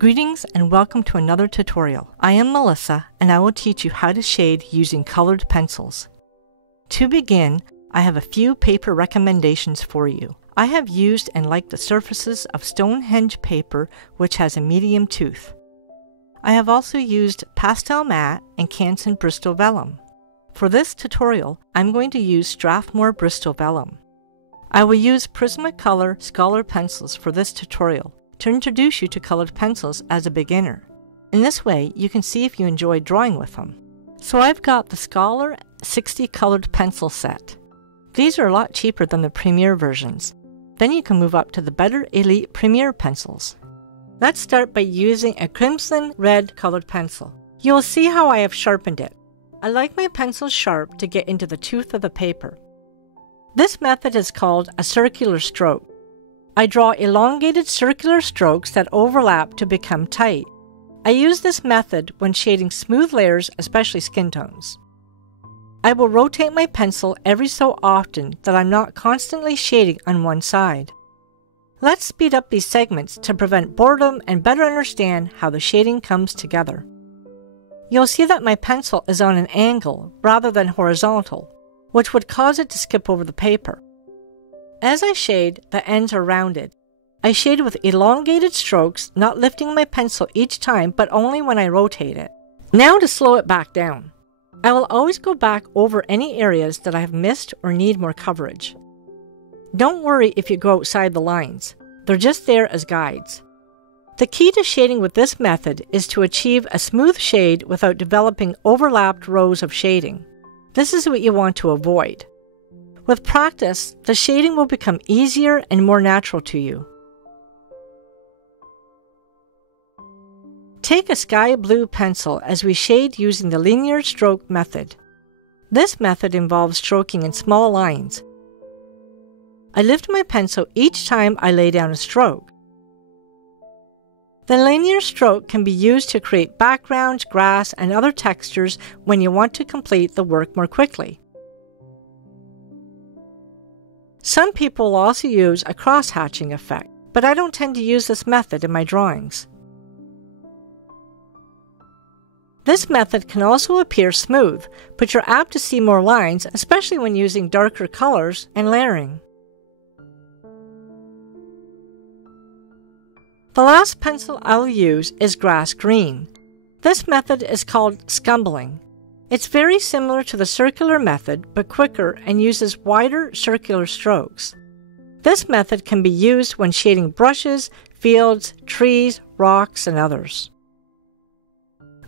Greetings and welcome to another tutorial. I am Melissa and I will teach you how to shade using colored pencils. To begin, I have a few paper recommendations for you. I have used and liked the surfaces of Stonehenge paper, which has a medium tooth. I have also used Pastel Matte and Canson Bristol Vellum. For this tutorial, I'm going to use Strathmore Bristol Vellum. I will use Prismacolor SCHOLAR pencils for this tutorial to introduce you to colored pencils as a beginner. In this way, you can see if you enjoy drawing with them. So I've got the SCHOLAR 60 colored pencil set. These are a lot cheaper than the Premier versions. Then you can move up to the better Elite Premier pencils. Let's start by using a crimson red colored pencil. You will see how I have sharpened it. I like my pencils sharp to get into the tooth of the paper. This method is called a circular stroke. I draw elongated circular strokes that overlap to become tight. I use this method when shading smooth layers, especially skin tones. I will rotate my pencil every so often that I'm not constantly shading on one side. Let's speed up these segments to prevent boredom and better understand how the shading comes together. You'll see that my pencil is on an angle rather than horizontal, which would cause it to skip over the paper. As I shade, the ends are rounded. I shade with elongated strokes, not lifting my pencil each time, but only when I rotate it. Now to slow it back down. I will always go back over any areas that I have missed or need more coverage. Don't worry if you go outside the lines. They're just there as guides. The key to shading with this method is to achieve a smooth shade without developing overlapped rows of shading. This is what you want to avoid. With practice, the shading will become easier and more natural to you. Take a sky blue pencil as we shade using the linear stroke method. This method involves stroking in small lines. I lift my pencil each time I lay down a stroke. The linear stroke can be used to create backgrounds, grass, and other textures when you want to complete the work more quickly. Some people will also use a cross-hatching effect, but I don't tend to use this method in my drawings. This method can also appear smooth, but you're apt to see more lines, especially when using darker colors and layering. The last pencil I'll use is grass green. This method is called scumbling. It's very similar to the circular method, but quicker and uses wider circular strokes. This method can be used when shading brushes, fields, trees, rocks, and others.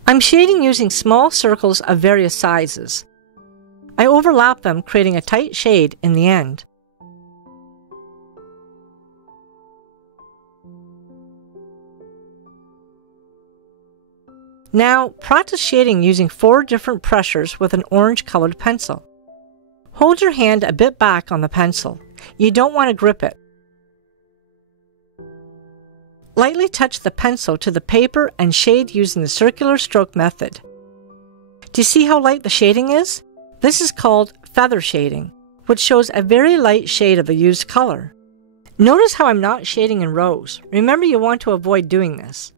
I'm shading using small circles of various sizes. I overlap them, creating a tight shade in the end. Now, practice shading using 4 different pressures with an orange-colored pencil. Hold your hand a bit back on the pencil. You don't want to grip it. Lightly touch the pencil to the paper and shade using the circular stroke method. Do you see how light the shading is? This is called feather shading, which shows a very light shade of the used color. Notice how I'm not shading in rows. Remember, you want to avoid doing this.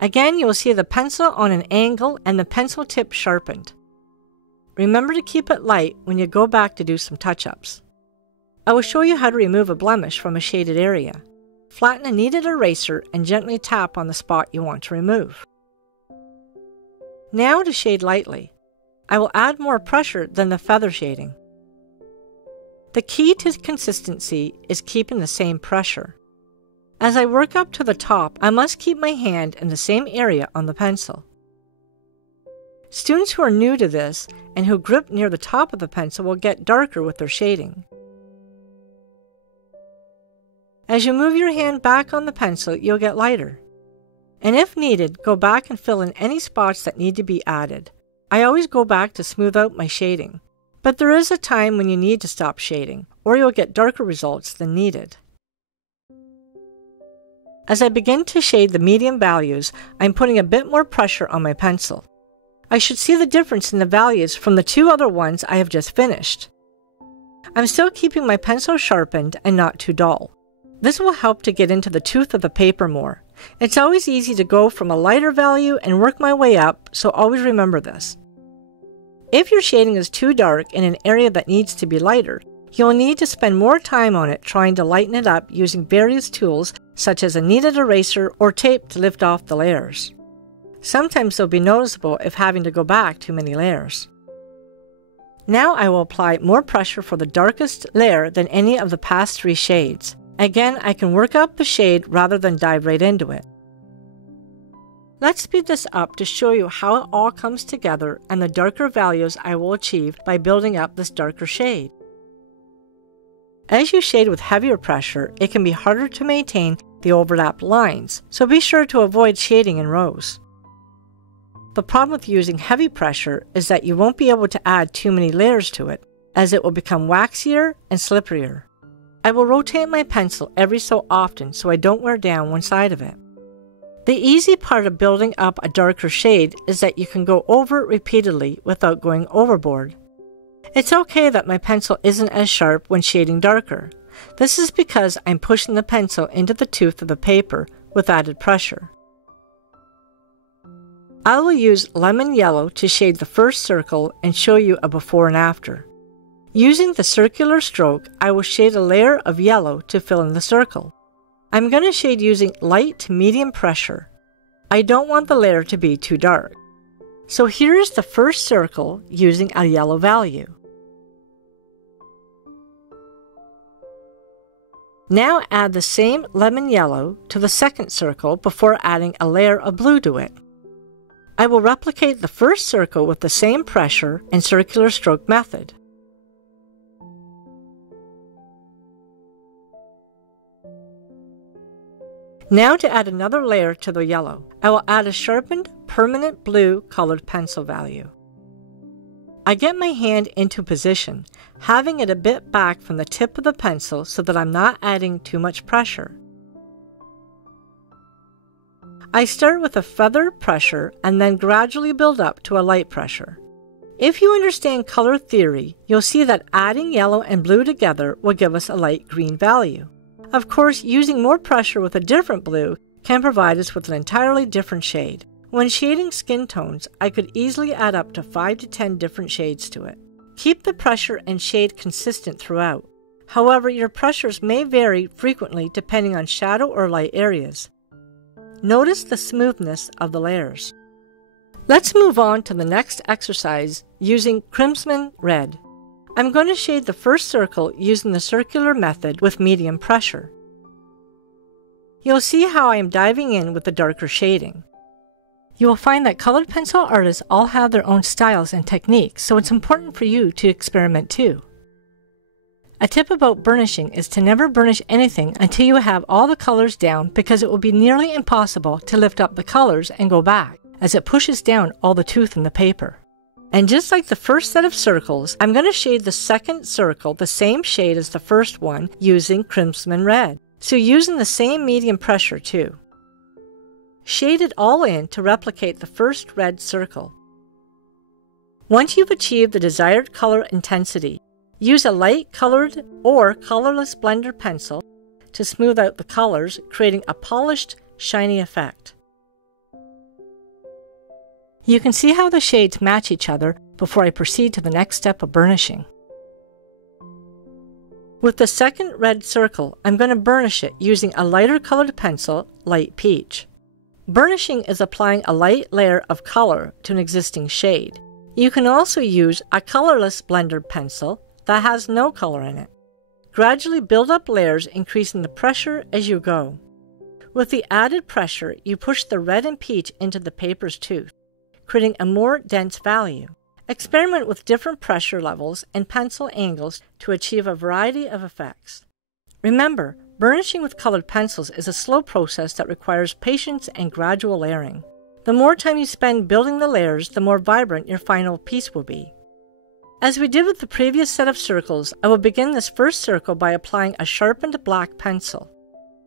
Again, you will see the pencil on an angle and the pencil tip sharpened. Remember to keep it light when you go back to do some touch-ups. I will show you how to remove a blemish from a shaded area. Flatten a kneaded eraser and gently tap on the spot you want to remove. Now to shade lightly. I will add more pressure than the feather shading. The key to consistency is keeping the same pressure. As I work up to the top, I must keep my hand in the same area on the pencil. Students who are new to this and who grip near the top of the pencil will get darker with their shading. As you move your hand back on the pencil, you'll get lighter. And if needed, go back and fill in any spots that need to be added. I always go back to smooth out my shading, but there is a time when you need to stop shading, or you'll get darker results than needed. As I begin to shade the medium values, I'm putting a bit more pressure on my pencil. I should see the difference in the values from the 2 other ones I have just finished. I'm still keeping my pencil sharpened and not too dull. This will help to get into the tooth of the paper more. It's always easy to go from a lighter value and work my way up, so always remember this. If your shading is too dark in an area that needs to be lighter, you'll need to spend more time on it trying to lighten it up using various tools such as a kneaded eraser or tape to lift off the layers. Sometimes they'll be noticeable if having to go back too many layers. Now I will apply more pressure for the darkest layer than any of the past 3 shades. Again, I can work up the shade rather than dive right into it. Let's speed this up to show you how it all comes together and the darker values I will achieve by building up this darker shade. As you shade with heavier pressure, it can be harder to maintain the overlapped lines, so be sure to avoid shading in rows. The problem with using heavy pressure is that you won't be able to add too many layers to it, as it will become waxier and slipperier. I will rotate my pencil every so often so I don't wear down one side of it. The easy part of building up a darker shade is that you can go over it repeatedly without going overboard. It's okay that my pencil isn't as sharp when shading darker. This is because I'm pushing the pencil into the tooth of the paper with added pressure. I will use lemon yellow to shade the first circle and show you a before and after. Using the circular stroke, I will shade a layer of yellow to fill in the circle. I'm going to shade using light to medium pressure. I don't want the layer to be too dark. So here's the first circle using a yellow value. Now add the same lemon yellow to the second circle before adding a layer of blue to it. I will replicate the first circle with the same pressure and circular stroke method. Now to add another layer to the yellow, I will add a sharpened permanent blue colored pencil value. I get my hand into position, having it a bit back from the tip of the pencil so that I'm not adding too much pressure. I start with a feather pressure and then gradually build up to a light pressure. If you understand color theory, you'll see that adding yellow and blue together will give us a light green value. Of course, using more pressure with a different blue can provide us with an entirely different shade. When shading skin tones, I could easily add up to 5 to 10 different shades to it. Keep the pressure and shade consistent throughout. However, your pressures may vary frequently depending on shadow or light areas. Notice the smoothness of the layers. Let's move on to the next exercise using Crimson Red. I'm going to shade the first circle using the circular method with medium pressure. You'll see how I am diving in with the darker shading. You will find that colored pencil artists all have their own styles and techniques, so it's important for you to experiment too. A tip about burnishing is to never burnish anything until you have all the colors down, because it will be nearly impossible to lift up the colors and go back, as it pushes down all the tooth in the paper. And just like the first set of circles, I'm going to shade the second circle the same shade as the first one using Crimson Red, so using the same medium pressure too. Shade it all in to replicate the first red circle. Once you've achieved the desired color intensity, use a light colored or colorless blender pencil to smooth out the colors, creating a polished, shiny effect. You can see how the shades match each other before I proceed to the next step of burnishing. With the second red circle, I'm going to burnish it using a lighter colored pencil, light peach. Burnishing is applying a light layer of color to an existing shade. You can also use a colorless blender pencil that has no color in it. Gradually build up layers, increasing the pressure as you go. With the added pressure, you push the red and peach into the paper's tooth, creating a more dense value. Experiment with different pressure levels and pencil angles to achieve a variety of effects. Remember, burnishing with colored pencils is a slow process that requires patience and gradual layering. The more time you spend building the layers, the more vibrant your final piece will be. As we did with the previous set of circles, I will begin this first circle by applying a sharpened black pencil,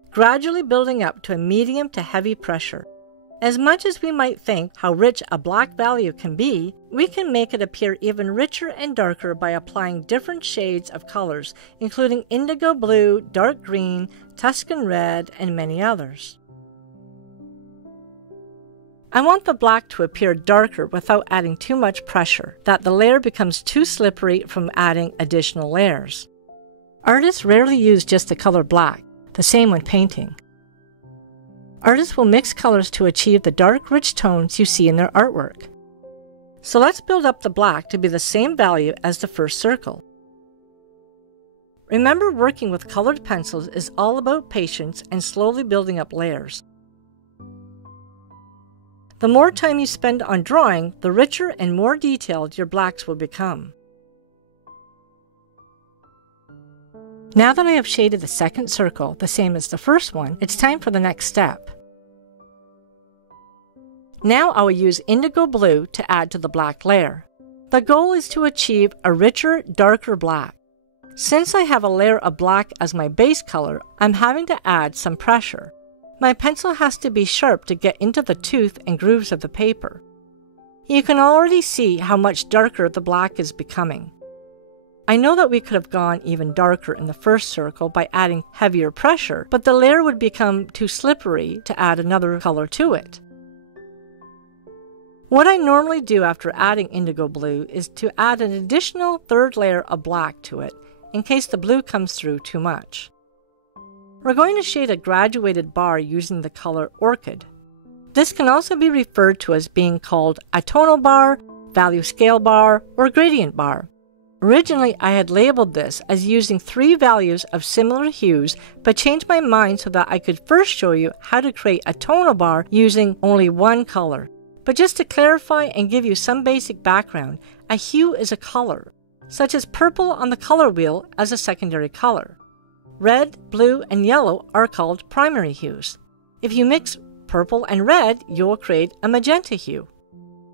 gradually building up to a medium to heavy pressure. As much as we might think how rich a black value can be, we can make it appear even richer and darker by applying different shades of colors, including indigo blue, dark green, Tuscan red, and many others. I want the black to appear darker without adding too much pressure, that the layer becomes too slippery from adding additional layers. Artists rarely use just the color black, the same when painting. Artists will mix colors to achieve the dark, rich tones you see in their artwork. So let's build up the black to be the same value as the first circle. Remember, working with colored pencils is all about patience and slowly building up layers. The more time you spend on drawing, the richer and more detailed your blacks will become. Now that I have shaded the second circle, the same as the first one, it's time for the next step. Now I will use Indigo Blue to add to the black layer. The goal is to achieve a richer, darker black. Since I have a layer of black as my base color, I'm having to add some pressure. My pencil has to be sharp to get into the tooth and grooves of the paper. You can already see how much darker the black is becoming. I know that we could have gone even darker in the first circle by adding heavier pressure, but the layer would become too slippery to add another color to it. What I normally do after adding Indigo Blue is to add an additional third layer of black to it, in case the blue comes through too much. We're going to shade a graduated bar using the color Orchid. This can also be referred to as being called a tonal bar, value scale bar, or gradient bar. Originally, I had labeled this as using 3 values of similar hues, but changed my mind so that I could first show you how to create a tonal bar using only one color. But just to clarify and give you some basic background, a hue is a color, such as purple on the color wheel as a secondary color. Red, blue, and yellow are called primary hues. If you mix purple and red, you will create a magenta hue.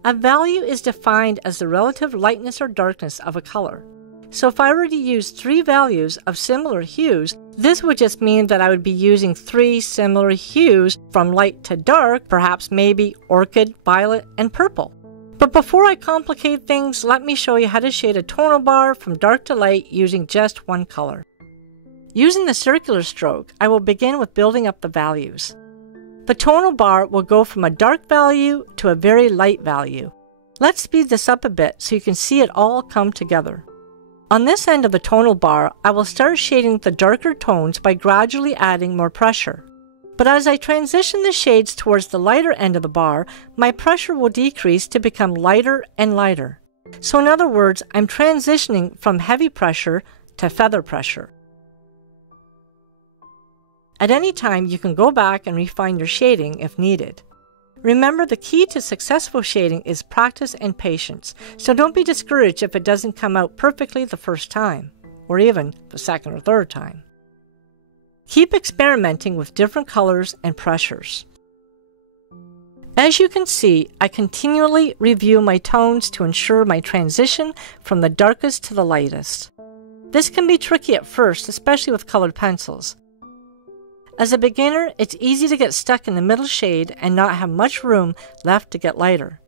A value is defined as the relative lightness or darkness of a color. So if I were to use 3 values of similar hues, this would just mean that I would be using 3 similar hues from light to dark, perhaps maybe orchid, violet, and purple. But before I complicate things, let me show you how to shade a tonal bar from dark to light using just one color. Using the circular stroke, I will begin with building up the values. The tonal bar will go from a dark value to a very light value. Let's speed this up a bit so you can see it all come together. On this end of the tonal bar, I will start shading the darker tones by gradually adding more pressure. But as I transition the shades towards the lighter end of the bar, my pressure will decrease to become lighter and lighter. So in other words, I'm transitioning from heavy pressure to feather pressure. At any time, you can go back and refine your shading if needed. Remember, the key to successful shading is practice and patience, so don't be discouraged if it doesn't come out perfectly the first time, or even the second or third time. Keep experimenting with different colors and pressures. As you can see, I continually review my tones to ensure my transition from the darkest to the lightest. This can be tricky at first, especially with colored pencils. As a beginner, it's easy to get stuck in the middle shade and not have much room left to get lighter.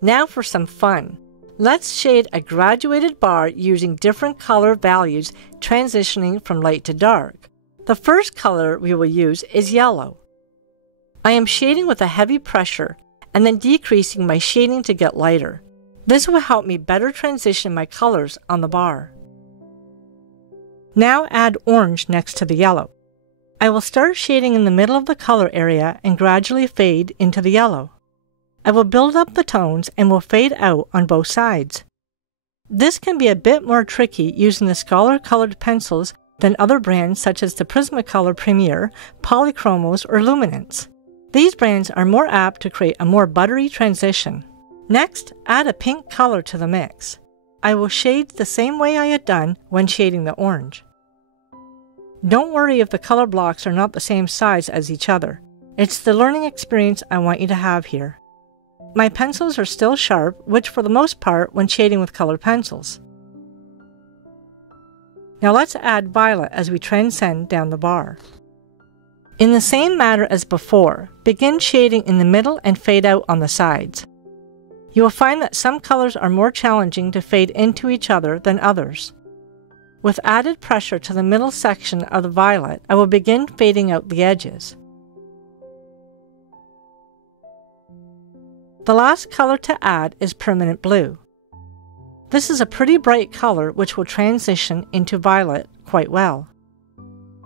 Now for some fun. Let's shade a graduated bar using different color values transitioning from light to dark. The first color we will use is yellow. I am shading with a heavy pressure and then decreasing my shading to get lighter. This will help me better transition my colors on the bar. Now add orange next to the yellow. I will start shading in the middle of the color area and gradually fade into the yellow. I will build up the tones and will fade out on both sides. This can be a bit more tricky using the Scholar colored pencils than other brands such as the Prismacolor Premier, Polychromos, or Luminance. These brands are more apt to create a more buttery transition. Next, add a pink color to the mix. I will shade the same way I had done when shading the orange. Don't worry if the color blocks are not the same size as each other. It's the learning experience I want you to have here. My pencils are still sharp, which for the most part when shading with colored pencils. Now let's add violet as we transcend down the bar. In the same manner as before, begin shading in the middle and fade out on the sides. You will find that some colors are more challenging to fade into each other than others. With added pressure to the middle section of the violet, I will begin fading out the edges. The last color to add is Permanent Blue. This is a pretty bright color which will transition into violet quite well.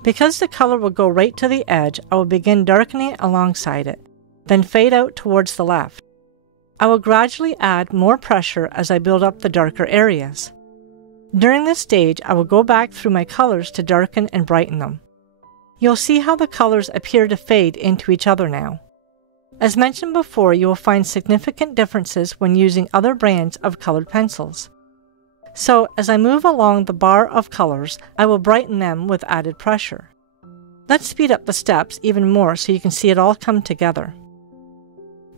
Because the color will go right to the edge, I will begin darkening alongside it, then fade out towards the left. I will gradually add more pressure as I build up the darker areas. During this stage, I will go back through my colors to darken and brighten them. You'll see how the colors appear to fade into each other now. As mentioned before, you will find significant differences when using other brands of colored pencils. So, as I move along the bar of colors, I will brighten them with added pressure. Let's speed up the steps even more so you can see it all come together.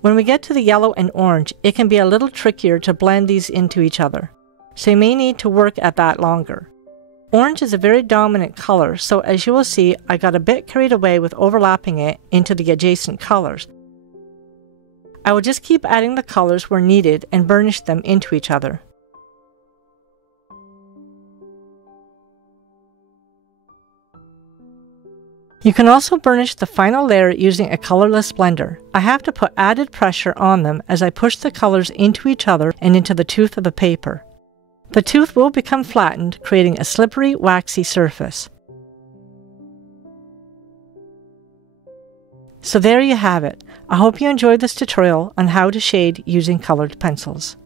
When we get to the yellow and orange, it can be a little trickier to blend these into each other, so you may need to work at that longer. Orange is a very dominant color, so as you will see, I got a bit carried away with overlapping it into the adjacent colors. I will just keep adding the colors where needed and burnish them into each other. You can also burnish the final layer using a colorless blender. I have to put added pressure on them as I push the colors into each other and into the tooth of the paper. The tooth will become flattened, creating a slippery, waxy surface. So there you have it. I hope you enjoyed this tutorial on how to shade using colored pencils.